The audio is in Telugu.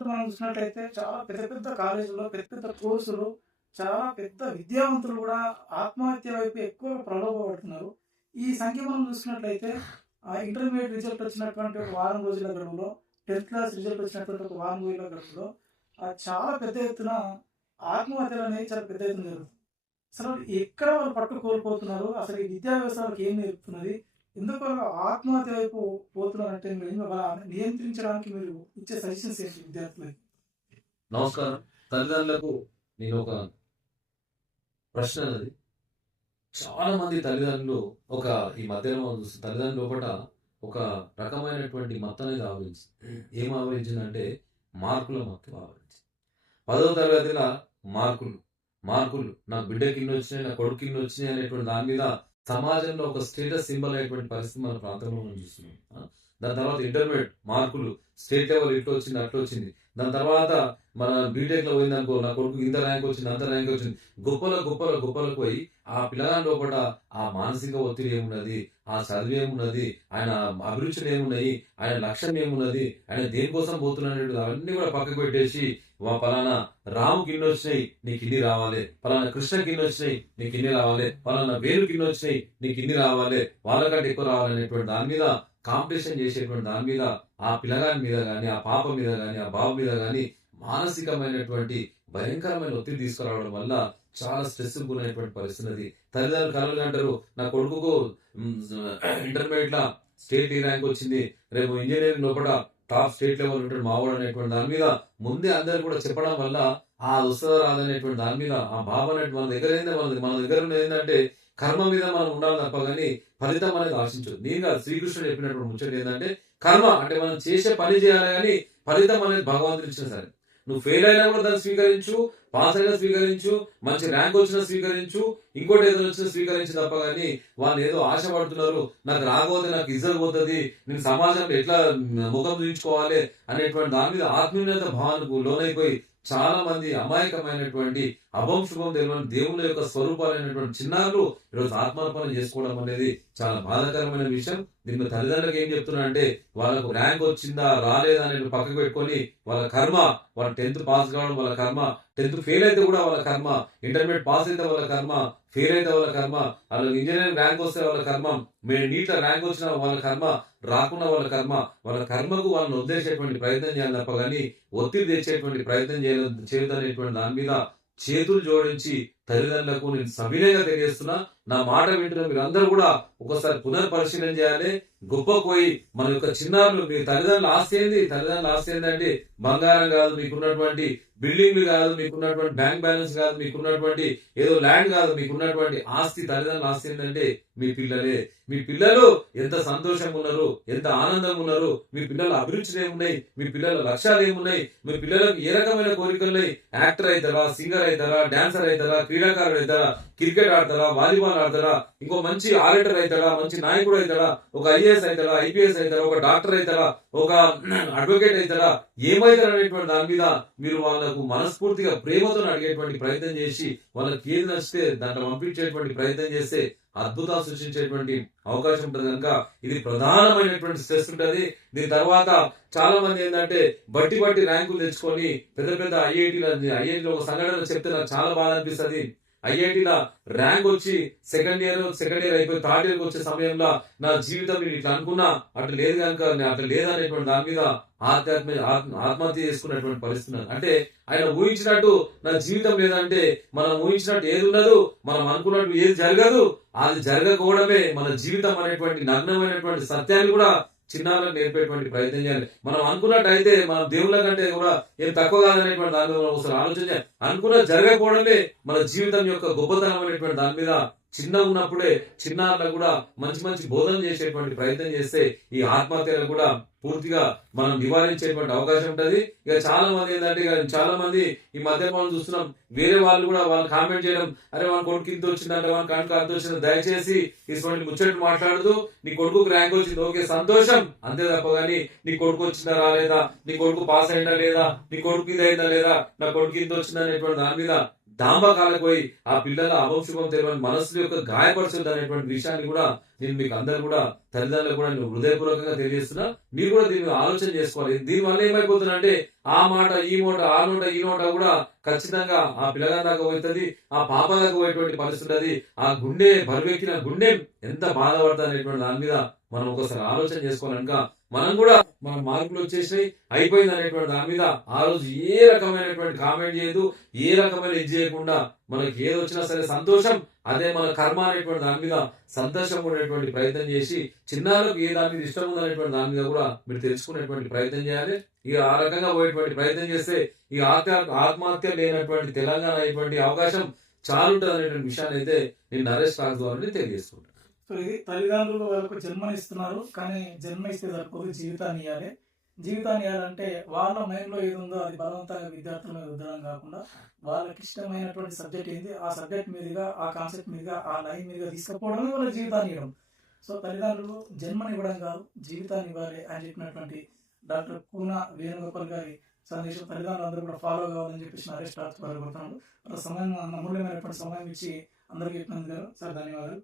ప్రజెంట్ మనం చూసినట్లయితే చాలా పెద్ద పెద్ద కాలేజీలో పెద్ద పెద్ద కోర్సులు చాలా పెద్ద విద్యావంతులు కూడా ఆత్మహత్య వైపు ఎక్కువ ప్రలోభపడుతున్నారు. ఈ సంఖ్య మనం చూసినట్లయితే ఇంటర్మీడియట్ రిజల్ట్ వచ్చినటువంటి ఒక వారం రోజుల గడువులో, 10th క్లాస్ రిజల్ట్ వచ్చినటువంటి ఒక వారం రోజుల గడువులో చాలా పెద్ద ఎత్తున ఆత్మహత్యలు అనేవి చాలా పెద్ద ఎత్తున జరుగుతుంది. అసలు ఎక్కడ వాళ్ళు పట్టు కోల్పోతున్నారు? అసలు ఈ విద్యా వ్యవస్థలకు ఏం నేర్పుతున్నది? ఎందుకు వాళ్ళు ఆత్మహత్య వైపు పోతున్నారంటే మీరు నియంత్రించడానికి మీరు ఇచ్చే సజెషన్స్ ఏంటి విద్యార్థులకి? నమస్కారం. తల్లిదండ్రులకు నేను ఒక ప్రశ్న అది. చాలా మంది తల్లిదండ్రులు ఈ మధ్యలో తల్లిదండ్రుల లోపల ఒక రకమైనటువంటి మత్తు అనేది ఆవరించింది. ఏం ఆవరించిందంటే మార్కుల మత్తు ఆవరించింది. 10వ తరగతిలో మార్కులు నా బిడ్డకి ఇన్ని వచ్చినాయి, నా కొడుకు ఇన్ని వచ్చినాయి అనేటువంటి దాని మీద సమాజంలో ఒక స్టేటస్ సింబల్ అయినటువంటి పరిస్థితి మన ప్రాంతంలో మనం చూస్తున్నాం. దాని తర్వాత ఇంటర్మీడియట్ మార్కులు స్టేట్ లెవెల్ ఇట్లా వచ్చింది అట్లా వచ్చింది. దాని తర్వాత మన బీటెక్లో పోయిందనుకో, నా కొడుకు ఇంత ర్యాంక్ వచ్చింది అంత ర్యాంక్ వచ్చింది. గొప్పలకు పోయి ఆ పిల్లగాని లోపల ఆ మానసిక ఒత్తిడి ఏమున్నది, ఆ చదువు ఏమున్నది, ఆయన అభిరుచులు ఏమున్నాయి, ఆయన లక్ష్యం ఏమున్నది, ఆయన దేనికోసం పోతున్నాడు అవన్నీ కూడా పక్కకు పెట్టేసి పలానా రాముకి ఇన్ని వచ్చినాయి నీకు ఇన్ని రావాలి, పలానా కృష్ణకి ఇన్ని వచ్చినాయి నీకు ఇన్ని రావాలి, పలానా వేలుకి ఇన్ని వచ్చినాయి నీకు ఇన్ని రావాలి, వాళ్ళకంటే ఎక్కువ రావాలి అనేటువంటి దాని మీద కాంపిటీషన్ చేసేటువంటి దాని మీద ఆ పిల్లగాని మీద కానీ, ఆ పాప మీద కానీ, ఆ బాబు మీద కానీ మానసికమైనటువంటి భయంకరమైన ఒత్తిడి తీసుకురావడం వల్ల చాలా స్ట్రెస్ గురైనటువంటి పరిస్థితి. తల్లిదండ్రులు కలలు అంటారు, నా కొడుకుకు ఇంటర్మీడియట్ లా స్టేట్ ర్యాంక్ వచ్చింది, రేపు ఇంజనీరింగ్ లోపల టాప్ స్టేట్ లెవెల్ ఉంటాడు మావాడు అనేటువంటి దాని మీద ముందే అందరు కూడా చెప్పడం వల్ల ఆ వస్తుందా రాదనేటువంటి దాని మీద ఆ బాబు అనేటువంటి మన దగ్గర ఏంటంటే కర్మ మీద మనం ఉండాలి తప్ప కానీ ఫలితం అనేది ఆశించదు. నేను శ్రీకృష్ణుడు చెప్పినటువంటి ముచ్చట ఏంటంటే కర్మ అంటే మనం చేసే పని చేయాలి కానీ ఫలితం అనేది భగవంతుడు ఇచ్చిన సరే. నువ్వు ఫెయిల్ అయినా కూడా దాన్ని స్వీకరించు, పాస్ అయినా స్వీకరించు, మంచి ర్యాంక్ వచ్చినా స్వీకరించు, ఇంకోటి ఏదైనా వచ్చినా స్వీకరించు తప్ప కానీ వాళ్ళు ఏదో ఆశపడుతున్నారు, నాకు రాకపోతే నాకు ఇజ్జత్ పోతుంది, నేను సమాజంలో ఎట్లా ముఖం చూపించుకోవాలి అనేటువంటి దాని మీద ఆత్మీయత భావనకు లోనైపోయి చాలా మంది అమాయకమైనటువంటి అభం శుభం తెలియని దేవుని యొక్క స్వరూపాలైనటువంటి చిన్నారులు ఈరోజు ఆత్మార్పణ చేసుకోవడం అనేది చాలా బాధాకరమైన విషయం. దీన్ని తల్లిదండ్రులకు ఏం చెప్తున్నా అంటే వాళ్ళకు ర్యాంక్ వచ్చిందా రాలేదా అనేది పక్కకు పెట్టుకొని వాళ్ళ కర్మ, వాళ్ళ 10th పాస్ కావడం వాళ్ళ కర్మ, 10th ఫెయిల్ అయితే కూడా వాళ్ళ కర్మ, ఇంటర్మీడియట్ పాస్ అయితే వాళ్ళ కర్మ, ఫెయిల్ అయితే వాళ్ళ కర్మ, వాళ్ళకి ఇంజనీరింగ్ ర్యాంక్ వస్తే వాళ్ళ కర్మ, నీట్ల ర్యాంక్ వచ్చిన వాళ్ళ కర్మ, రాకున్న వాళ్ళ కర్మ. వాళ్ళ కర్మకు వాళ్ళని వదిలేసేటువంటి ప్రయత్నం చేయాలి తప్ప కానీ ఒత్తిడి తెచ్చేటువంటి ప్రయత్నం చేయదనేటువంటి దాని మీద చేతులు జోడించి తల్లిదండ్రులకు నేను సవినయంగా తెలియజేస్తున్నా. నా మాట వింటున్న మీరందరూ కూడా ఒకసారి పునర్పరిశీలన చేయాలి. గొప్పకు పోయి మన యొక్క చిన్నారులు మీ తల్లిదండ్రుల ఆస్తి ఏంటంటే బంగారం కాదు, మీకున్నటువంటి బిల్డింగ్లు కాదు, మీకున్నటువంటి బ్యాంక్ బ్యాలెన్స్ కాదు, మీకున్నటువంటి ఏదో ల్యాండ్ కాదు, మీకున్నటువంటి ఆస్తి తల్లిదండ్రుల ఆస్తి ఏంటంటే మీ పిల్లలే. మీ పిల్లలు ఎంత సంతోషంగా ఉన్నారు, ఎంత ఆనందంగా ఉన్నారు, మీ పిల్లల అభిరుచులు ఏమున్నాయి, మీ పిల్లల లక్ష్యాలు ఏమున్నాయి, మీ పిల్లలకు ఏ రకమైన కోరికలు ఉన్నాయి, యాక్టర్ అవుతారా, సింగర్ అవుతారా, డాన్సర్ అవుతారా, క్రీడాకారుడు అవుతారా, క్రికెట్ ఆడతారా, వాలీబాల్ ఆడతారా, ఇంకో మంచి ఆడిటర్ అవుతారా, మంచి నాయకుడు అవుతారా, ఒక ఐఏఎస్ అవుతారా, ఐపీఎస్ అవుతారా, ఒక డాక్టర్ అవుతారా, ఒక అడ్వకేట్ అవుతారా, ఏమవుతారు అనేటువంటి దాని మీద మీరు వాళ్ళకు మనస్ఫూర్తిగా ప్రేమతో అడిగేటువంటి ప్రయత్నం చేసి వాళ్ళకి ఏది నచ్చితే దాంట్లో పంపించేటువంటి ప్రయత్నం చేస్తే అద్భుతాలు సృష్టించేటువంటి అవకాశం ఉంటుంది. కనుక ఇది ప్రధానమైనటువంటి స్ట్రెస్ ఉంటుంది. దీని తర్వాత చాలా మంది ఏంటంటే బట్టి ర్యాంకులు తెచ్చుకొని పెద్ద ఐఐటీలో ఒక సంఘటన చెప్తే నాకు చాలా బాధ అనిపిస్తుంది. ఐఐటీలో ర్యాంక్ వచ్చి సెకండ్ ఇయర్ అయిపోయి 3rd ఇయర్కి వచ్చే సమయంలో నా జీవితం నేను ఇట్లా అనుకున్నా అట్లా లేదు కనుక అట్లా లేదనేటువంటి దాని మీద ఆత్మహత్య చేసుకున్నటువంటి పరిస్థితి. అంటే ఆయన ఊహించినట్టు నా జీవితం లేదంటే మనం ఊహించినట్టు ఏది ఉండదు, మనం అనుకున్నట్టు ఏది జరగదు, అది జరగకపోవడమే మన జీవితం అనేటువంటి నగ్నమైనటువంటి సత్యాన్ని కూడా చిన్నారులకు నేర్పేటువంటి ప్రయత్నం చేయాలి. మనం అనుకున్నట్టు అయితే మనం దేవుళ్ళ కంటే కూడా ఏం తక్కువ కాదనేటువంటి దాని మీద ఒకసారి ఆలోచన చేయాలి. అనుకున్నది జరగకపోవడమే మన జీవితం యొక్క గొప్పతనం అనేటువంటి దాని మీద చిన్న ఉన్నప్పుడే చిన్నారులకు కూడా మంచి బోధన చేసేటువంటి ప్రయత్నం చేస్తే ఈ ఆత్మహత్యలను కూడా పూర్తిగా మనం నివారించేటువంటి అవకాశం ఉంటుంది. ఇక చాలా మంది ఏంటంటే చాలా మంది ఈ మధ్య మనం చూస్తున్నాం, వేరే వాళ్ళు కూడా వాళ్ళు కామెంట్ చేయడం, అరే వాళ్ళ కొడుకు ఇంత వచ్చిందంటే వాళ్ళ కనుక అంత వచ్చింది, దయచేసి ఇటువంటి ముచ్చట్లు మాట్లాడదు. నీ కొడుకు ర్యాంక్ వచ్చింది, ఓకే సంతోషం, అంతే తప్ప కానీ నీ కొడుకు వచ్చిందా రాలేదా, నీ కొడుకు పాస్ అయినా లేదా, నీ కొడుకు ఇది అయిందా లేదా, నా కొడుకు ఇంత వచ్చిందా అనేటువంటి దాని మీద దాంబకాలకు పోయి ఆ పిల్లల అభంశుభం తెలియని మనస్సు యొక్క గాయపరచొద్దు అనేటువంటి విషయాన్ని కూడా నేను మీకు అందరు కూడా తల్లిదండ్రులు కూడా నేను హృదయపూర్వకంగా తెలియజేస్తున్నా. మీరు కూడా దీన్ని ఆలోచన చేసుకోవాలి. దీనివల్ల ఏమైపోతుందంటే ఆ మాట ఈ మాట ఆ నోట ఈ నోట కూడా ఖచ్చితంగా ఆ పిల్లగాని దాకా పోతుంది, ఆ పాప దాకా పోయేటువంటి పరిస్థితి అది. ఆ గుండె బరువెక్కిన గుండె ఎంత బాధపడతా అనేటువంటి దాని మీద మనం ఒకసారి ఆలోచన చేసుకోవాలనుక మనం కూడా మన మార్కులు వచ్చేసినాయి అయిపోయింది అనేటువంటి దాని మీద ఆ రోజు ఏ రకమైనటువంటి కామెంట్ చేయదు, ఏ రకమైన ఇది చేయకుండా మనకి ఏది వచ్చినా సరే సంతోషం, అదే మన కర్మ అనేటువంటి దాని మీద సంతోషం ఉండేటువంటి ప్రయత్నం చేసి చిన్నారులకు ఏ దాని మీద ఇష్టం ఉందనేటువంటి దాని మీద కూడా మీరు తెలుసుకునేటువంటి ప్రయత్నం చేయాలి. ఇక ఆ రకంగా పోయేటువంటి ప్రయత్నం చేస్తే ఈ ఆత్మహత్య లేనటువంటి తెలంగాణ అయ్యేటువంటి అవకాశం చాలా ఉంటుంది అనేటువంటి విషయాన్ని అయితే నేను నరేష్ రాజు ద్వారా తెలియజేస్తున్నాను. సో ఇది తల్లిదండ్రులు వాళ్ళకు జన్మనిస్తున్నారు, కానీ జన్మ ఇస్తే సరిపోదు, జీవితాన్ని ఇవ్వాలి. జీవితాన్ని ఇవ్వాలంటే వాళ్ళ మైండ్లో ఏది ఉందో అది బలవంతంగా విద్యార్థుల మీద రుద్దడం కాకుండా వాళ్ళకి ఇష్టమైనటువంటి సబ్జెక్ట్ ఏంది ఆ సబ్జెక్ట్ మీదుగా, ఆ కాన్సెప్ట్ మీదుగా, ఆ లైన్ మీదుగా తీసుకుపోవడమే వాళ్ళ జీవితాన్ని ఇవ్వడం. సో తల్లిదండ్రులు జన్మని ఇవ్వడం కాదు, జీవితాన్ని ఇవ్వాలి అని చెప్పినటువంటి డాక్టర్ కూన వేణుగోపాల్ గారి సందేశం తల్లిదండ్రులు అందరూ కూడా ఫాలో కావాలని చెప్పేసి నరేష్ రాజు కోరుకుంటున్నాడు. సమయం అమూల్యమైనటువంటి సమయం ఇచ్చి అందరికీ చెప్పినందుకు సార్ ధన్యవాదాలు.